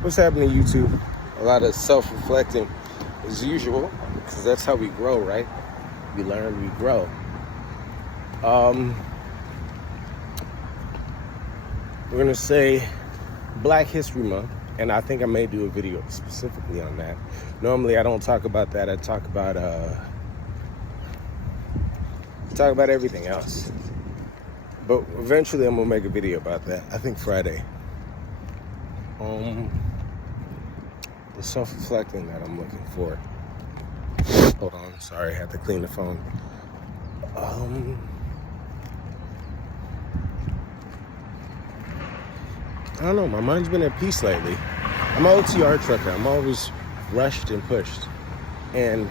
What's happening, YouTube? A lot of self-reflecting as usual, because that's how we grow, right? We learn, we grow. We're gonna say Black History Month, and I think I may do a video specifically on that. Normally, I don't talk about that. I talk about everything else. But eventually, I'm gonna make a video about that. I think Friday. The self-reflecting that I'm looking for. Hold on, sorry, I had to clean the phone. I don't know, my mind's been at peace lately. I'm an OTR trucker. I'm always rushed and pushed. And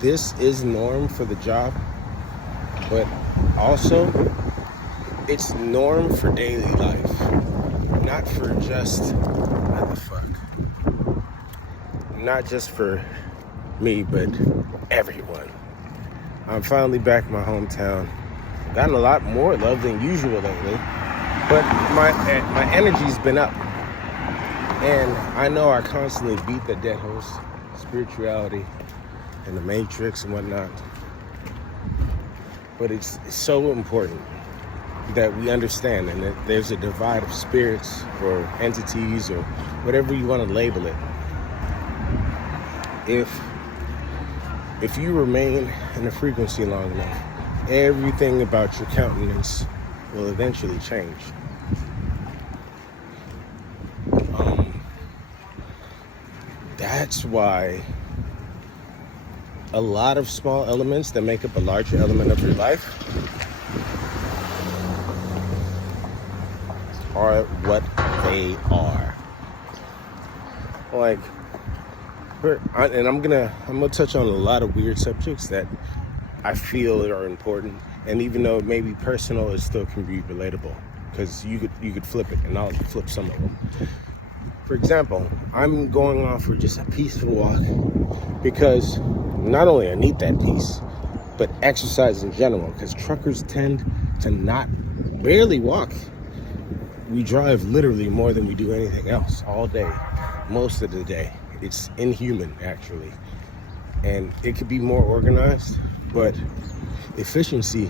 this is norm for the job, but also it's norm for daily life. Not for just, what the fuck? Not just for me, but everyone. I'm finally back in my hometown. Gotten a lot more love than usual lately, but my energy's been up. And I know I constantly beat the dead horse, spirituality and the matrix and whatnot. But it's so important that we understand and that there's a divide of spirits or entities or whatever you want to label it. If you remain in a frequency long enough, everything about your countenance will eventually change. That's why a lot of small elements that make up a larger element of your life are what they are. Like, and I'm gonna touch on a lot of weird subjects that I feel are important, and even though it may be personal, it still can be relatable because you could flip it, and I'll flip some of them. For example, I'm going on for just a peaceful walk because not only I need that peace, but exercise in general, because truckers tend to barely walk. We drive literally more than we do anything else all day, most of the day. It's inhuman, actually. And it could be more organized, but efficiency,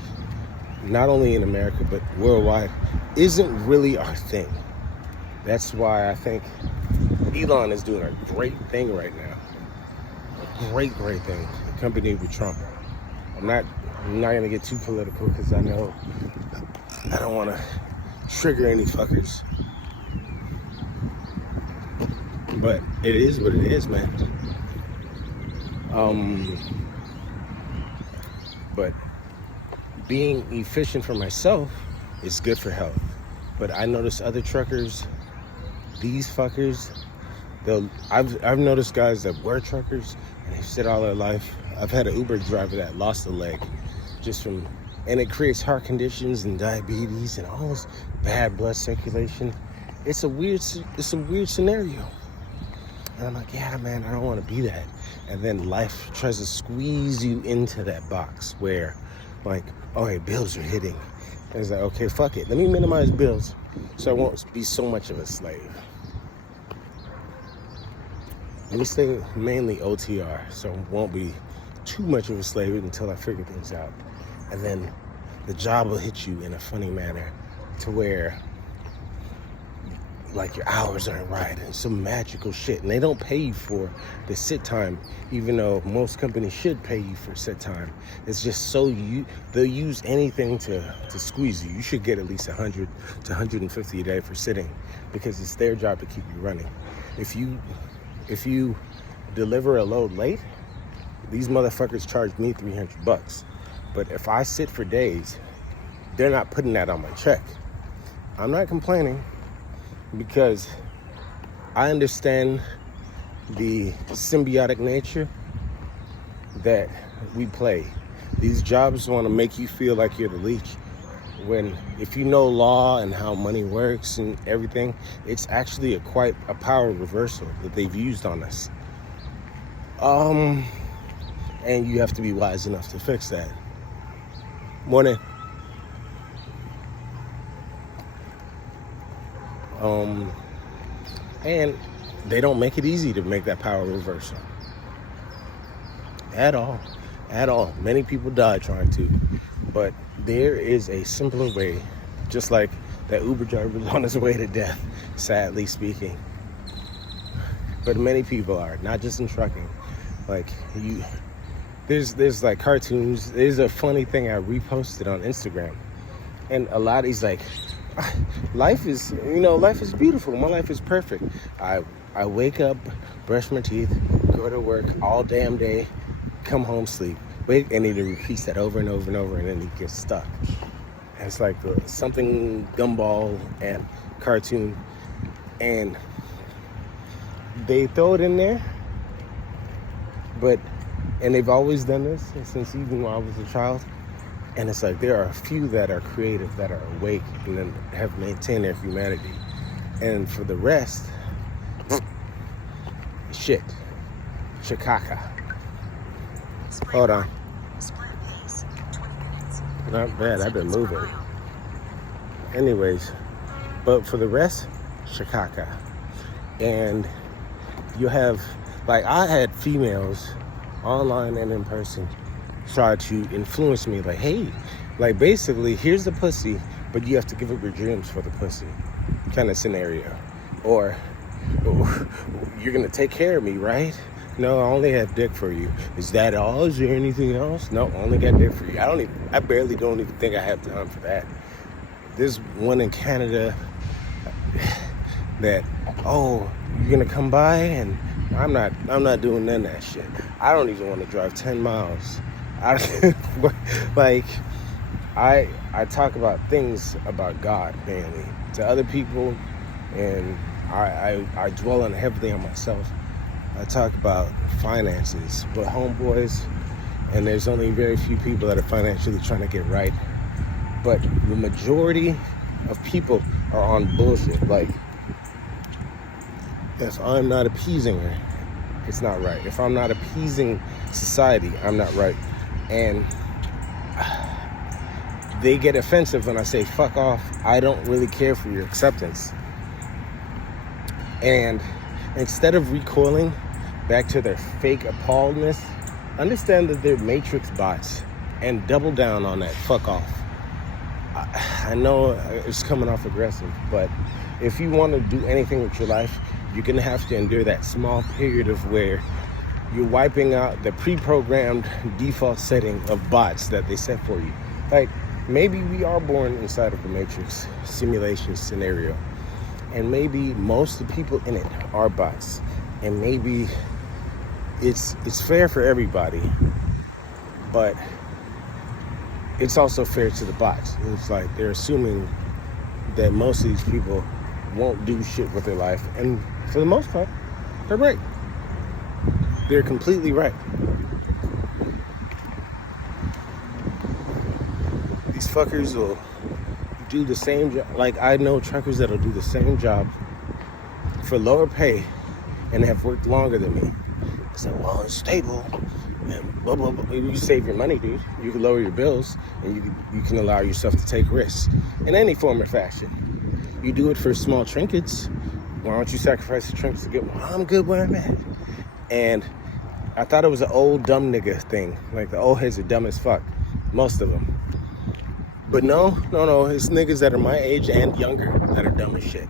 not only in America, but worldwide, isn't really our thing. That's why I think Elon is doing a great thing right now. A great thing, accompanied with Trump. I'm not going to get too political because I know I don't want to trigger any fuckers. But it is what it is, man. But being efficient for myself is good for health. But I notice other truckers, these fuckers, I've noticed guys that were truckers and they've sit all their life. I've had an Uber driver that lost a leg and it creates heart conditions and diabetes and all this bad blood circulation. It's a weird scenario. And I'm like, yeah, man, I don't want to be that. And then life tries to squeeze you into that box where, like, oh, hey, bills are hitting. And it's like, okay, fuck it. Let me minimize bills so I won't be so much of a slave. Let me stay mainly OTR so I won't be too much of a slave until I figure things out. And then the job will hit you in a funny manner to where, like, your hours aren't right and some magical shit, and they don't pay you for the sit time, even though most companies should pay you for sit time. It's just they'll use anything to squeeze you. You should get at least 100 to 150 a day for sitting, because it's their job to keep you running. If you deliver a load late, these motherfuckers charge me $300. But if I sit for days, they're not putting that on my check. I'm not complaining, because I understand the symbiotic nature that we play. These jobs want to make you feel like you're the leech, when if you know law and how money works and everything, it's actually quite a power reversal that they've used on us. And you have to be wise enough to fix that. Morning. And they don't make it easy to make that power reversal. At all. At all. Many people die trying to. But there is a simpler way, just like that Uber driver was on his way to death, sadly speaking. But many people are, not just in trucking. Like, there's like cartoons. There's a funny thing I reposted on Instagram. And a lot of these like, life is beautiful. My life is perfect. I wake up, brush my teeth, go to work all damn day, come home, sleep. Wait, and he repeats that over and over and over, and then he gets stuck. And it's like something gumball and cartoon. And they throw it in there, and they've always done this since even when I was a child. And it's like there are a few that are creative, that are awake, and then have maintained their humanity. And for the rest, shit. Chicago. Hold on. Not bad, I've been moving. Anyways, but for the rest, Chicago. And you have, like, I had females online and in person try to influence me, like, hey, like, basically, here's the pussy, but you have to give up your dreams for the pussy kind of scenario. Or you're gonna take care of me, right? No, I only have dick for you. Is that all? Is there anything else? No, I only got dick for you. I barely don't even think I have time for that. There's one in Canada that, oh, you're gonna come by, and I'm not doing none of that shit. I don't even want to drive 10 miles. I talk about things about God mainly to other people, and I dwell on heavily on myself. I talk about finances with homeboys, and there's only very few people that are financially trying to get right. But the majority of people are on bullshit. Like, if I'm not appeasing her, it's not right. If I'm not appeasing society, I'm not right. And they get offensive when I say, fuck off, I don't really care for your acceptance. And instead of recoiling back to their fake appalledness, understand that they're matrix bots and double down on that fuck off. I know it's coming off aggressive, but if you want to do anything with your life, you're going to have to endure that small period of where you're wiping out the pre-programmed default setting of bots that they set for you. Like, maybe we are born inside of a matrix simulation scenario, and maybe most of the people in it are bots, and maybe it's fair for everybody, but it's also fair to the bots. It's like they're assuming that most of these people won't do shit with their life, and for the most part, they're right. They're completely right. These fuckers will do the same job. Like, I know truckers that'll do the same job for lower pay and have worked longer than me. I said, well, it's stable and blah, blah, blah. You save your money, dude. You can lower your bills, and you can allow yourself to take risks in any form or fashion. You do it for small trinkets. Why don't you sacrifice the trinkets to get, well, I'm good where I'm at. And I thought it was an old dumb nigga thing. Like, the old heads are dumb as fuck. Most of them. But no. It's niggas that are my age and younger that are dumb as shit.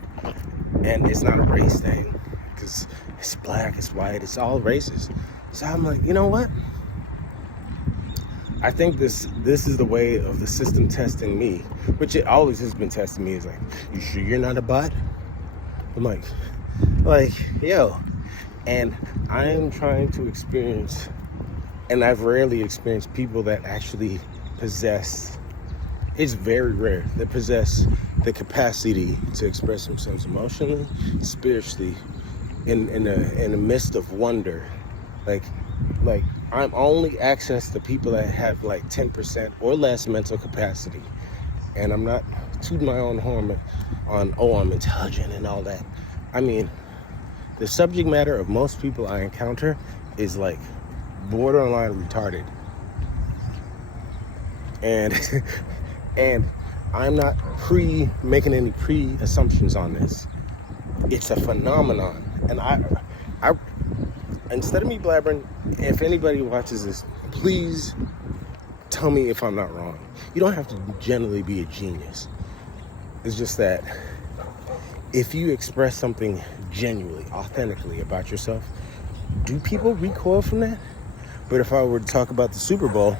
And it's not a race thing. Because it's black, it's white, it's all races. So I'm like, you know what? I think this is the way of the system testing me. Which it always has been testing me. Is like, you sure you're not a bot? I'm like, yo. And I'm trying to experience, and I've rarely experienced people that actually possess, it's very rare, that possess the capacity to express themselves emotionally, spiritually, in the midst of wonder. Like I'm only access to people that have like 10% or less mental capacity. And I'm not tooting my own horn on, oh, I'm intelligent and all that. I mean, the subject matter of most people I encounter is like borderline retarded. And I'm not making any pre-assumptions on this. It's a phenomenon. And I instead of me blabbering, if anybody watches this, please tell me if I'm not wrong. You don't have to generally be a genius. It's just that if you express something genuinely, authentically about yourself, do people recoil from that? But if I were to talk about the Super Bowl,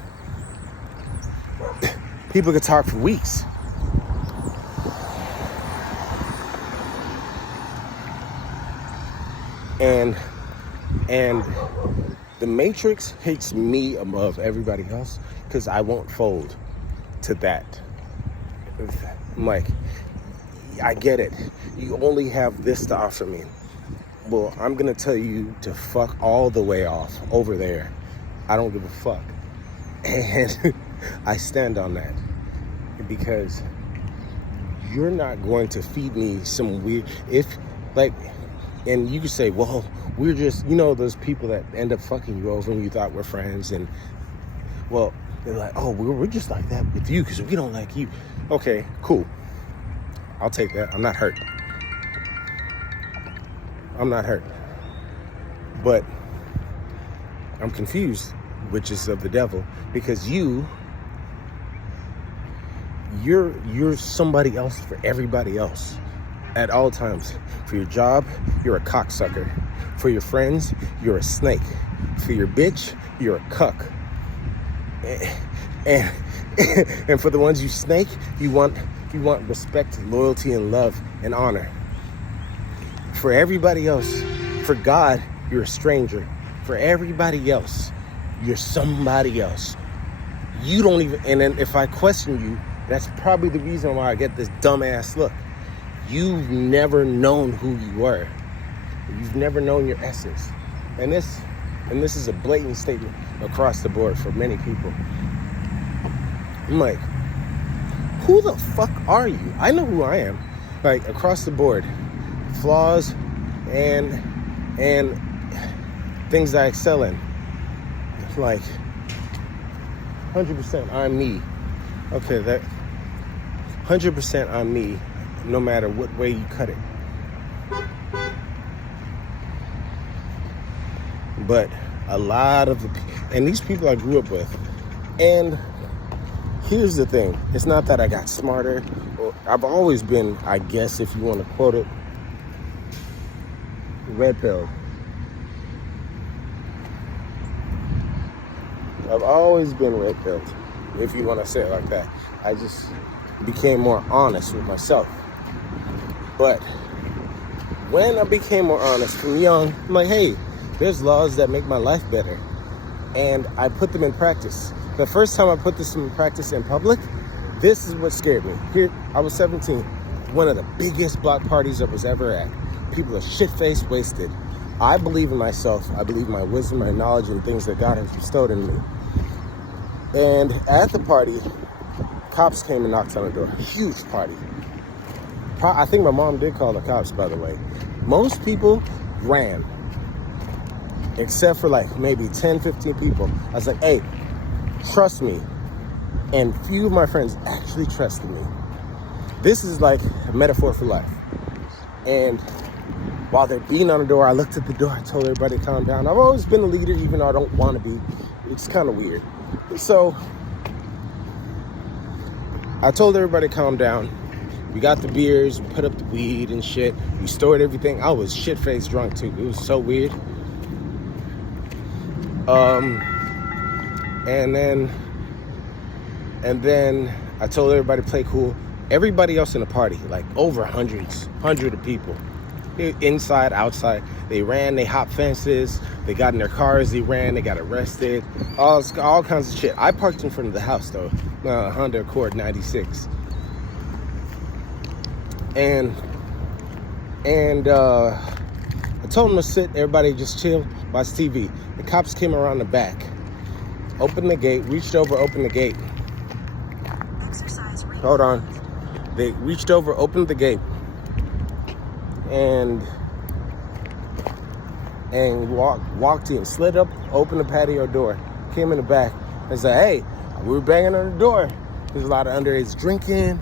people could talk for weeks. And the Matrix hates me above everybody else because I won't fold to that. I'm like, I get it. You only have this to offer me. Well, I'm going to tell you to fuck all the way off over there. I don't give a fuck. And I stand on that because you're not going to feed me some weird, and you could say, well, we're just, those people that end up fucking you over and you thought we're friends. And, well, they're like, oh, we're just like that with you because we don't like you. Okay, cool. I'll take that. I'm not hurt. But I'm confused, which is of the devil, because you're somebody else for everybody else. At all times. For your job, you're a cocksucker. For your friends, you're a snake. For your bitch, you're a cuck. And for the ones you snake, you want respect, loyalty, and love and honor. For everybody else, for God, you're a stranger. For everybody else, you're somebody else. You don't even, and then if I question you, that's probably the reason why I get this dumbass look. You've never known who you were. You've never known your essence. And this is a blatant statement across the board for many people. I'm like, who the fuck are you? I know who I am. Like, across the board. Flaws and things that I excel in. Like, 100% I'm me. Okay, that 100% I'm me. No matter what way you cut it. But a lot of and these people I grew up with, and here's the thing, it's not that I got smarter, or I've always been, I guess if you want to quote it, red pill. I've always been red pilled, if you want to say it like that. I just became more honest with myself. But when I became more honest from young, I'm like, hey, there's laws that make my life better. And I put them in practice. The first time I put this in practice in public, this is what scared me. Here, I was 17. One of the biggest block parties I was ever at. People are shit-faced wasted. I believe in myself. I believe in my wisdom, my knowledge, and things that God has bestowed in me. And at the party, cops came and knocked on the door. Huge party. I think my mom did call the cops, by the way. Most people ran, except for like maybe 10, 15 people. I was like, hey, trust me. And few of my friends actually trusted me. This is like a metaphor for life. And while they're beating on the door, I looked at the door. I told everybody to calm down. I've always been a leader, even though I don't want to be. It's kind of weird. So I told everybody to calm down. We got the beers, we put up the weed and shit. We stored everything. I was shit-faced drunk too. It was so weird. And then I told everybody to play cool. Everybody else in the party, like over hundreds of people, inside, outside. They ran, they hopped fences, they got in their cars, they ran, they got arrested, all kinds of shit. I parked in front of the house though, Honda Accord 96. And I told them to sit, everybody just chill, watch TV. The cops came around the back, opened the gate, reached over, opened the gate. Hold on. They reached over, opened the gate, and walked in, slid up, opened the patio door, came in the back, and said, hey, we were banging on the door. There's a lot of underage drinking,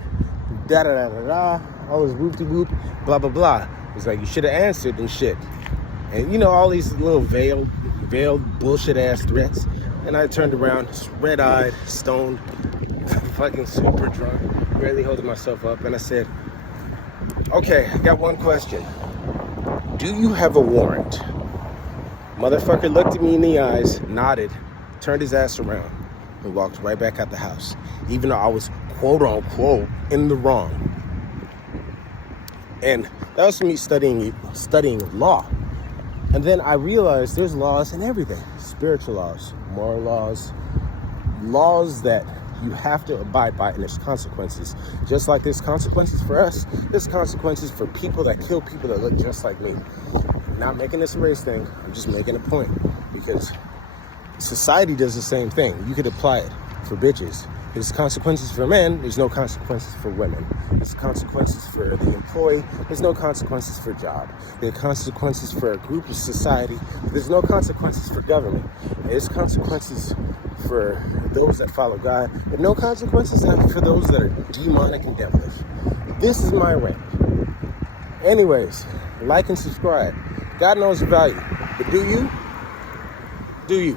da-da-da-da-da. All this whoop-de-whoop, blah, blah, blah. It's like, you should have answered and shit. And you know, all these little veiled bullshit ass threats. And I turned around, red-eyed, stoned, fucking super drunk, barely holding myself up. And I said, okay, I got one question. Do you have a warrant? Motherfucker looked at me in the eyes, nodded, turned his ass around, and walked right back out the house, even though I was quote unquote in the wrong. And that was me studying law. And then I realized there's laws in everything. Spiritual laws, moral laws, laws that you have to abide by, and there's consequences. Just like there's consequences for us, there's consequences for people that kill people that look just like me. I'm not making this a race thing, I'm just making a point, because society does the same thing. You could apply it for bitches. There's consequences for men, there's no consequences for women. There's consequences for the employee, there's no consequences for job. There are consequences for a group of society, there's no consequences for government. There's consequences for those that follow God, but no consequences for those that are demonic and devilish. This is my rant. Anyways, like and subscribe. God knows the value, but do you? Do you?